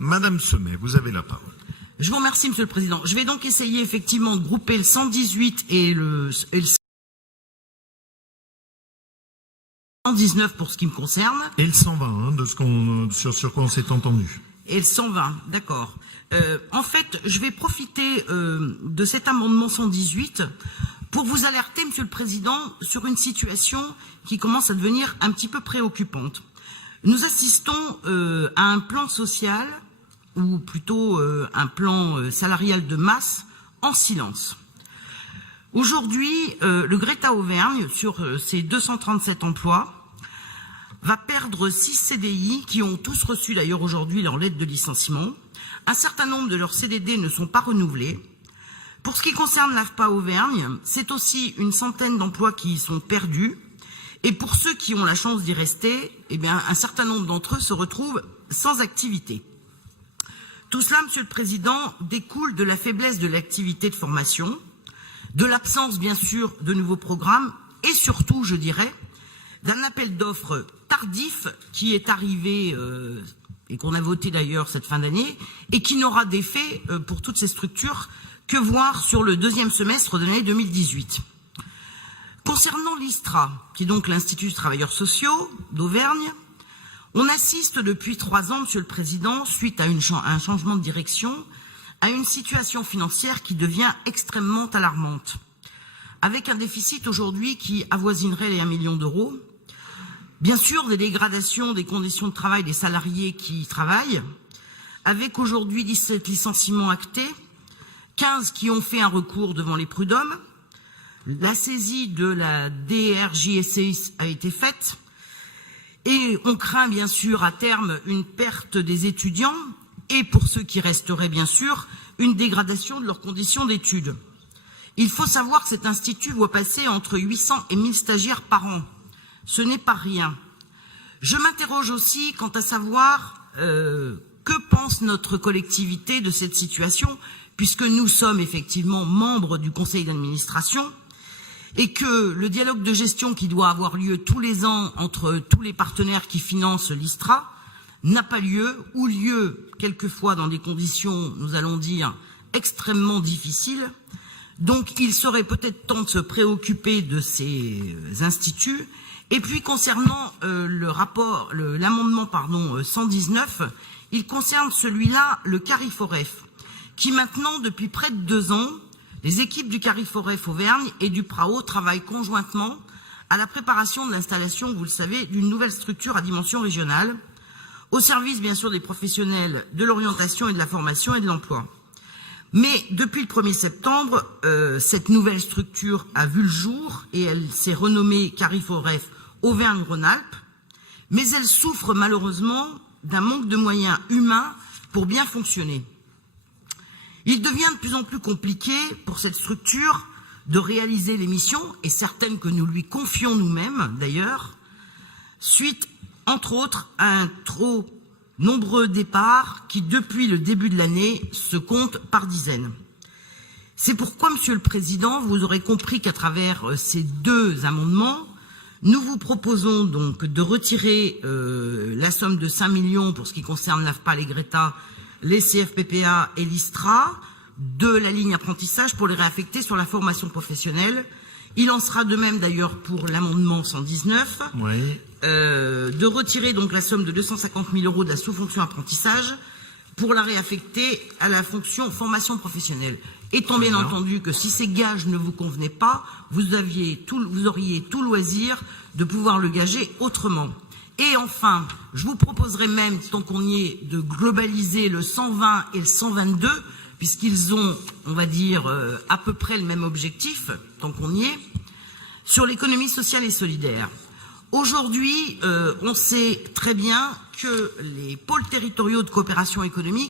Madame Semet, vous avez la parole. Je vous remercie, Monsieur le Président. Je vais donc essayer effectivement de grouper le 118 et le 119 pour ce qui me concerne. Et le 120, hein, sur quoi on s'est entendu. Et le 120, d'accord. En fait, je vais profiter de cet amendement 118 pour vous alerter, Monsieur le Président, sur une situation qui commence à devenir un petit peu préoccupante. Nous assistons à un plan social, ou plutôt un plan salarial de masse, en silence. Aujourd'hui, le Greta Auvergne, sur ses 237 emplois, va perdre 6 CDI, qui ont tous reçu d'ailleurs aujourd'hui leur lettre de licenciement. Un certain nombre de leurs CDD ne sont pas renouvelés. Pour ce qui concerne l'AFPA Auvergne, c'est aussi une centaine d'emplois qui y sont perdus. Et pour ceux qui ont la chance d'y rester, eh bien, un certain nombre d'entre eux se retrouvent sans activité. Tout cela, Monsieur le Président, découle de la faiblesse de l'activité de formation, de l'absence, bien sûr, de nouveaux programmes et surtout, je dirais, d'un appel d'offres tardif qui est arrivé et qu'on a voté d'ailleurs cette fin d'année et qui n'aura d'effet pour toutes ces structures que voir sur le deuxième semestre de l'année 2018. Concernant l'ISTRA, qui est donc l'Institut des travailleurs sociaux d'Auvergne, on assiste depuis 3 ans, Monsieur le Président, suite à un changement de direction, à une situation financière qui devient extrêmement alarmante, avec un déficit aujourd'hui qui avoisinerait les 1 million d'euros. Bien sûr, des dégradations des conditions de travail des salariés qui y travaillent, avec aujourd'hui 17 licenciements actés, 15 qui ont fait un recours devant les prud'hommes. La saisie de la DRJSI a été faite et on craint bien sûr à terme une perte des étudiants et pour ceux qui resteraient bien sûr une dégradation de leurs conditions d'études. Il faut savoir que cet institut voit passer entre 800 et 1000 stagiaires par an. Ce n'est pas rien. Je m'interroge aussi quant à savoir que pense notre collectivité de cette situation, puisque nous sommes effectivement membres du conseil d'administration et que le dialogue de gestion qui doit avoir lieu tous les ans entre tous les partenaires qui financent l'ISTRA n'a pas lieu, ou lieu quelquefois dans des conditions, nous allons dire, extrêmement difficiles. Donc il serait peut-être temps de se préoccuper de ces instituts. Et puis concernant l'amendement 119, il concerne celui-là, le CARIFOREF, qui maintenant, depuis près de 2 ans, les équipes du CARIFOREF Auvergne et du PRAO travaillent conjointement à la préparation de l'installation, vous le savez, d'une nouvelle structure à dimension régionale, au service bien sûr des professionnels de l'orientation et de la formation et de l'emploi. Mais depuis le 1er septembre, cette nouvelle structure a vu le jour et elle s'est renommée CARIFOREF Auvergne-Rhône-Alpes, mais elle souffre malheureusement d'un manque de moyens humains pour bien fonctionner. Il devient de plus en plus compliqué pour cette structure de réaliser les missions, et certaines que nous lui confions nous-mêmes d'ailleurs, suite entre autres à un trop nombreux départs qui, depuis le début de l'année, se comptent par dizaines. C'est pourquoi, Monsieur le Président, vous aurez compris qu'à travers ces 2 amendements, nous vous proposons donc de retirer la somme de 5 millions pour ce qui concerne l'AFPA, les Greta, les CFPPA et l'ISTRA, de la ligne apprentissage pour les réaffecter sur la formation professionnelle. Il en sera de même d'ailleurs pour l'amendement 119, oui. De retirer donc la somme de 250 000 euros de la sous-fonction apprentissage pour la réaffecter à la fonction formation professionnelle. Étant bien entendu que si ces gages ne vous convenaient pas, vous auriez tout loisir de pouvoir le gager autrement. Et enfin, je vous proposerai même, tant qu'on y est, de globaliser le 120 et le 122, puisqu'ils ont, on va dire, à peu près le même objectif, tant qu'on y est, sur l'économie sociale et solidaire. Aujourd'hui, on sait très bien que les pôles territoriaux de coopération économique